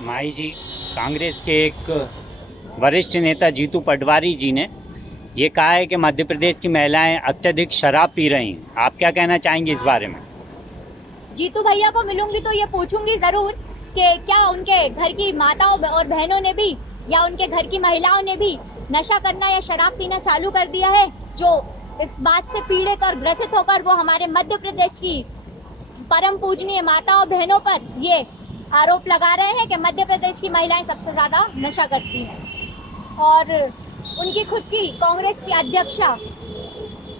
माई जी, कांग्रेस के एक वरिष्ठ नेता जीतू पटवारी जी ने ये कहा है कि मध्य प्रदेश की महिलाएं अत्यधिक शराब पी रही हैं। आप क्या कहना चाहेंगे इस बारे में? जीतू भैया को मिलूंगी तो ये पूछूंगी जरूर कि क्या उनके घर की माताओं और बहनों ने भी या उनके घर की महिलाओं ने भी नशा करना या शराब पीना चालू कर दिया है, जो इस बात से पीड़ित और ग्रसित होकर वो हमारे मध्य प्रदेश की परम पूजनीय माताओं बहनों पर ये आरोप लगा रहे हैं कि मध्य प्रदेश की महिलाएं सबसे ज्यादा नशा करती हैं। और उनकी खुद की कांग्रेस की अध्यक्षा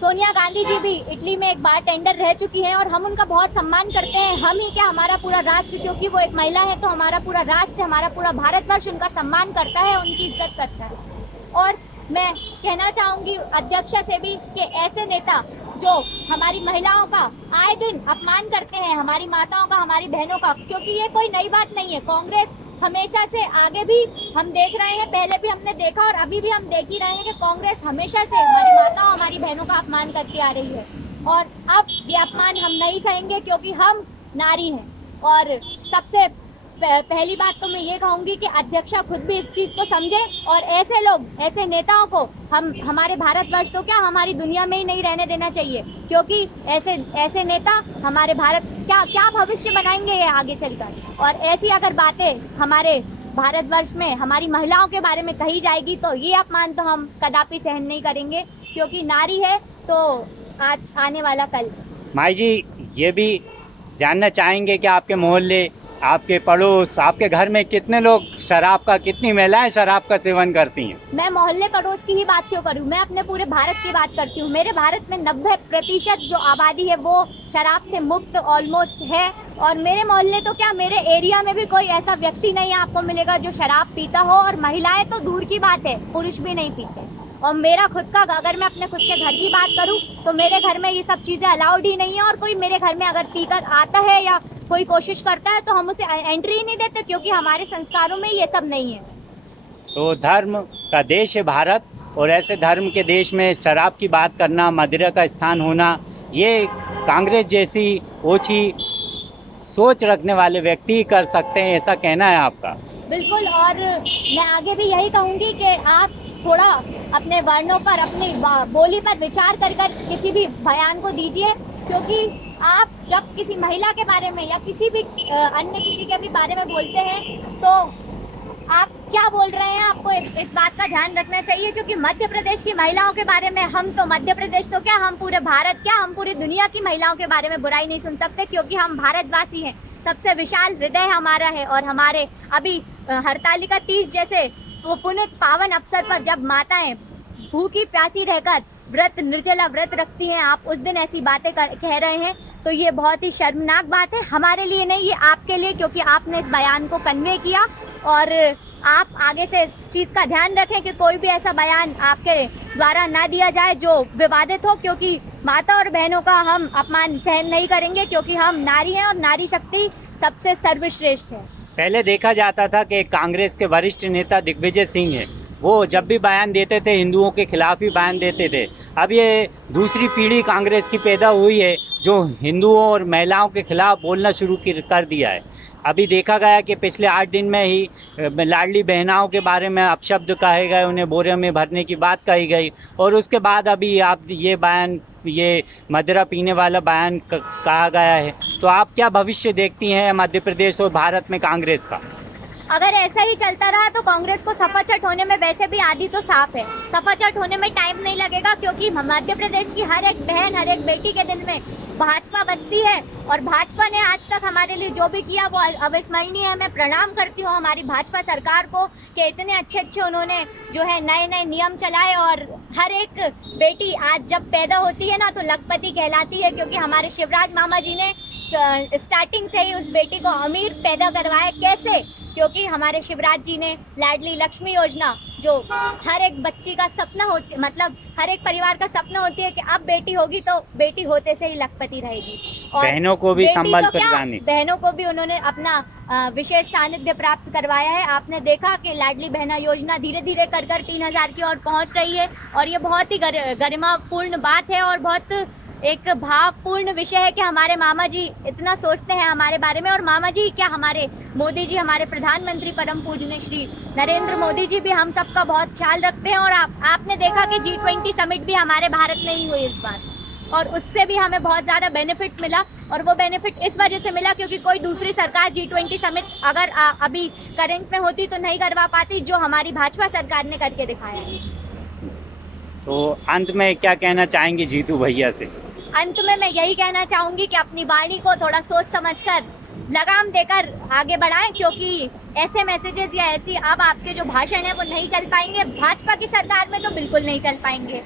सोनिया गांधी जी भी इटली में एक बार टेंडर रह चुकी हैं और हम उनका बहुत सम्मान करते हैं। हम ही क्या, हमारा पूरा राष्ट्र, क्योंकि वो एक महिला है तो हमारा पूरा राष्ट्र, हमारा पूरा भारतवर्ष उनका सम्मान करता है, उनकी इज्जत करता है। और मैं कहना चाहूंगी अध्यक्षा से भी कि ऐसे नेता जो हमारी महिलाओं का आए दिन अपमान करते हैं, हमारी माताओं का, हमारी बहनों का, क्योंकि ये कोई नई बात नहीं है। कांग्रेस हमेशा से, आगे भी हम देख रहे हैं, पहले भी हमने देखा और अभी भी हम देख ही रहे हैं कि कांग्रेस हमेशा से हमारी माताओं, हमारी बहनों का अपमान करती आ रही है। और अब ये अपमान हम नहीं सहेंगे क्योंकि हम नारी हैं। और सबसे पहली बात तो मैं ये कहूंगी कि अध्यक्षा खुद भी इस चीज को समझे और ऐसे लोग, ऐसे नेताओं को हम हमारे भारतवर्ष तो क्या, हमारी दुनिया में ही नहीं रहने देना चाहिए, क्योंकि ऐसे नेता हमारे भारत क्या भविष्य बनाएंगे ये आगे चलकर। और ऐसी अगर बातें हमारे भारतवर्ष में हमारी महिलाओं के बारे में कही जाएगी तो ये अपमान तो हम कदापि सहन नहीं करेंगे, क्योंकि नारी है तो आज आने वाला कल। माई जी, ये भी जानना चाहेंगे कि आपके मोहल्ले, आपके पड़ोस, आपके घर में कितने लोग शराब का, कितनी महिलाएं शराब का सेवन करती हैं? मैं मोहल्ले पड़ोस की ही बात क्यों करूं, मैं अपने पूरे भारत की बात करती हूँ। मेरे भारत में 90% जो आबादी है वो शराब से मुक्त ऑलमोस्ट है। और मेरे मोहल्ले तो क्या, मेरे एरिया में भी कोई ऐसा व्यक्ति नहीं आपको मिलेगा जो शराब पीता हो। और महिलाएं तो दूर की बात है, पुरुष भी नहीं पीते। और मेरा खुद का, अगर मैं अपने खुद के घर की बात करूं तो मेरे घर में ये सब चीजें अलाउड ही नहीं है। और कोई मेरे घर में अगर पीकर आता है या कोई कोशिश करता है तो हम उसे एंट्री ही नहीं देते, क्योंकि हमारे संस्कारों में ये सब नहीं है। तो धर्म का देश है भारत, और ऐसे धर्म के देश में शराब की बात करना, मदिरा का स्थान होना, ये कांग्रेस जैसी ओछी सोच रखने वाले व्यक्ति कर सकते हैं, ऐसा कहना है आपका? बिल्कुल। और मैं आगे भी यही कहूंगी कि आप थोड़ा अपने वर्णों पर, अपनी बोली पर विचार कर किसी भी बयान को दीजिए, क्योंकि आप जब किसी महिला के बारे में या किसी भी अन्य किसी के भी बारे में बोलते हैं तो आप क्या बोल रहे हैं, आपको इस बात का ध्यान रखना चाहिए। क्योंकि मध्य प्रदेश की महिलाओं के बारे में, हम तो मध्य प्रदेश तो क्या, हम पूरे भारत, क्या हम पूरी दुनिया की महिलाओं के बारे में बुराई नहीं सुन सकते, क्योंकि हम भारतवासी हैं। सबसे विशाल हृदय हमारा है। और हमारे अभी हरतालिका तीज जैसे वो पुनीत पावन अवसर पर जब माताएं भूखी प्यासी रहकर व्रत, निर्जला व्रत रखती हैं, आप उस दिन ऐसी बातें कह रहे हैं तो ये बहुत ही शर्मनाक बात है। हमारे लिए नहीं, ये आपके लिए, क्योंकि आपने इस बयान को कन्वे किया। और आप आगे से इस चीज़ का ध्यान रखें कि कोई भी ऐसा बयान आपके द्वारा ना दिया जाए जो विवादित हो, क्योंकि माता और बहनों का हम अपमान सहन नहीं करेंगे, क्योंकि हम नारी हैं और नारी शक्ति सबसे सर्वश्रेष्ठ है। पहले देखा जाता था कि कांग्रेस के वरिष्ठ नेता दिग्विजय सिंह है, वो जब भी बयान देते थे हिंदुओं के खिलाफ ही बयान देते थे। अब ये दूसरी पीढ़ी कांग्रेस की पैदा हुई है जो हिंदुओं और महिलाओं के खिलाफ बोलना शुरू कर दिया है। अभी देखा गया कि पिछले 8 दिन में ही लाडली बहनाओं के बारे में अपशब्द कहे गए, उन्हें बोरे में भरने की बात कही गई, और उसके बाद अभी आप ये बयान, ये मदिरा पीने वाला बयान कहा गया है। तो आप क्या भविष्य देखती हैं मध्य प्रदेश और भारत में कांग्रेस का? अगर ऐसा ही चलता रहा तो कांग्रेस को सफाचट होने में, वैसे भी आदि तो साफ है, सफाचट होने में टाइम नहीं लगेगा, क्योंकि मध्य प्रदेश की हर एक बहन, हर एक बेटी के दिल में भाजपा बसती है। और भाजपा ने आज तक हमारे लिए जो भी किया वो अविस्मरणीय है। मैं प्रणाम करती हूँ हमारी भाजपा सरकार को कि इतने अच्छे उन्होंने जो है नए नियम चलाए। और हर एक बेटी आज जब पैदा होती है ना तो लखपति कहलाती है, क्योंकि हमारे शिवराज मामा जी ने स्टार्टिंग से ही उस बेटी को अमीर पैदा करवाया। कैसे? क्योंकि हमारे शिवराज जी ने लाडली लक्ष्मी योजना, जो हर एक बच्ची का सपना होती, मतलब हर एक परिवार का सपना होती है कि अब बेटी होगी तो बेटी होते से ही लखपति रहेगी। और बहनों को भी संबल प्रदान, बहनों को भी उन्होंने अपना विशेष सानिध्य प्राप्त करवाया है। आपने देखा कि लाडली बहना योजना धीरे धीरे कर 3000 की ओर पहुंच रही है, और ये बहुत ही गरिमापूर्ण बात है और बहुत एक भावपूर्ण विषय है कि हमारे मामा जी इतना सोचते हैं हमारे बारे में। और मामा जी क्या, हमारे मोदी जी, हमारे प्रधानमंत्री परम पूजनीय श्री नरेंद्र मोदी जी भी हम सबका बहुत ख्याल रखते हैं। और आपने देखा कि G20 समिट भी हमारे भारत में ही हुई इस बार, और उससे भी हमें बहुत ज़्यादा बेनिफिट मिला। और वो बेनिफिट इस वजह से मिला क्योंकि कोई दूसरी सरकार G20 समिट अगर अभी करंट में होती तो नहीं करवा पाती, जो हमारी भाजपा सरकार ने करके दिखाया है। तो अंत में क्या कहना चाहेंगे जीतू भैया से? अंत में मैं यही कहना चाहूँगी कि अपनी वाणी को थोड़ा सोच समझकर लगाम देकर आगे बढ़ाएं, क्योंकि ऐसे मैसेजेस या ऐसी अब आपके जो भाषण है वो नहीं चल पाएंगे। भाजपा की सरकार में तो बिल्कुल नहीं चल पाएंगे।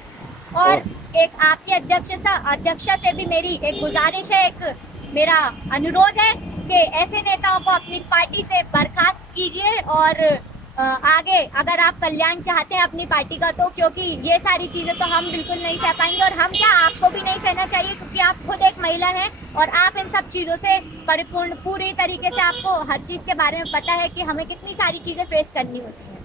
और एक आपकी अध्यक्षा से भी मेरी एक गुजारिश है, एक मेरा अनुरोध है कि ऐसे नेताओं को अपनी पार्टी से बर्खास्त कीजिए और आगे अगर आप कल्याण चाहते हैं अपनी पार्टी का, तो क्योंकि ये सारी चीज़ें तो हम बिल्कुल नहीं सह पाएंगे। और हम क्या, आपको भी नहीं सहना चाहिए, क्योंकि आप खुद एक महिला हैं और आप इन सब चीज़ों से पूरी तरीके से आपको हर चीज़ के बारे में पता है कि हमें कितनी सारी चीज़ें फेस करनी होती हैं।